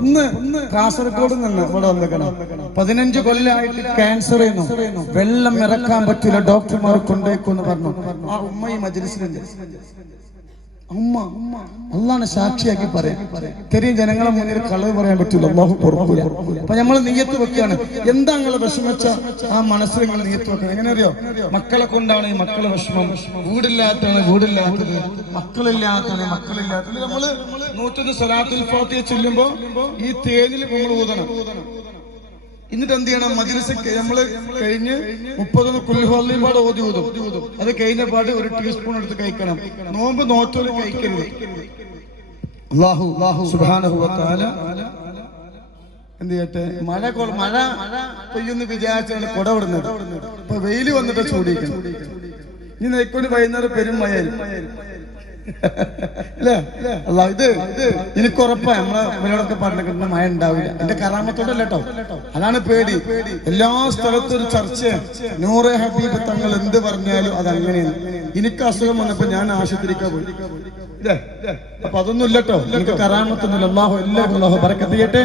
ഒന്ന് കാസർഗോഡ് നിന്ന് ഇവിടെ വന്നിക്കണം പതിനഞ്ച് കൊല്ലമായിട്ട് ക്യാൻസർ ചെയ്യുന്നു. വെള്ളം ഇറക്കാൻ പറ്റില്ല. ഡോക്ടർമാർ കൊണ്ടേക്കെന്ന് പറഞ്ഞു. ആ ഉമ്മ ഈ മജ്ലിസിലുണ്ട് ഉമ്മ അള്ളാണ് സാക്ഷിയാക്കി പറയാം. തെരിയ ജനങ്ങളെ മുന്നിൽ കളവ് പറയാൻ പറ്റില്ല അള്ളാഹു പുറപ്പില്ല അപ്പൊ നമ്മൾ നീയത്ത് വെക്കുകയാണ് എന്താ നിങ്ങളെ വിഷമിച്ച ആ മനസ്സിൽ നിങ്ങൾ നീയത്ത് വെക്കണം? എങ്ങനെ അറിയോ മക്കളെ കൊണ്ടാണ് ഈ മക്കളെ വിഷമം. വീടില്ലാത്തതാണ് വീടില്ലാത്തത്. മക്കളില്ലാത്താണ് മക്കളില്ലാത്തത്. നമ്മൾ നൂറ്റൊന്ന് സ്വലാത്തിൽ ഫോത്തിയെ ചെല്ലുമ്പോ ഈ തേനിൽ നമ്മൾ ഊതണം. എന്നിട്ട് എന്ത് ചെയ്യണം? മജ്ലിസ് നമ്മൾ കഴിഞ്ഞ് മുപ്പതൊന്ന് കുല്ലുഹോളിയും പാട് ഓതി ഊതും അത് കഴിഞ്ഞ പാട് ഒരു ടീസ്പൂൺ എടുത്ത് കഴിക്കണം. നോമ്പ് നോറ്റോൽ കഴിക്കരുത്. അള്ളാഹു തആല എന്ത് ചെയ്യട്ടെ? മഴ മഴ പെയ്യുന്ന വിചാരിച്ചാണ് കുട വിടുന്നത് ഇപ്പൊ വെയിൽ വന്നിട്ട് ചൂടിക്കണം ഇനി നെയ്ക്കൊണ്ട് വൈകുന്നേരം പെരും അല്ലേ? അല്ല ഇത് എനിക്ക് ഉറപ്പാ നമ്മളെ ഇവരോടൊക്കെ പറഞ്ഞിട്ട് മഴ ഉണ്ടാവില്ല. എന്റെ കറാമത്തോടല്ല കേട്ടോ അതാണ് പേടി. എല്ലാ സ്ഥലത്തും ഒരു ചർച്ച നൂറെ ഹബീബ് തങ്ങൾ എന്ത് പറഞ്ഞാലും അത് അങ്ങനെയാണ്. എനിക്ക് അസുഖം വന്നപ്പോ ഞാൻ ആശുപത്രിക്കാ പോയി? അപ്പൊ അതൊന്നും ഇല്ലട്ടോ എനിക്ക് കറാമത്തൊന്നുമില്ല അള്ളാഹു എല്ലാവർക്കും അള്ളാഹു പറക്കത്തിയട്ടെ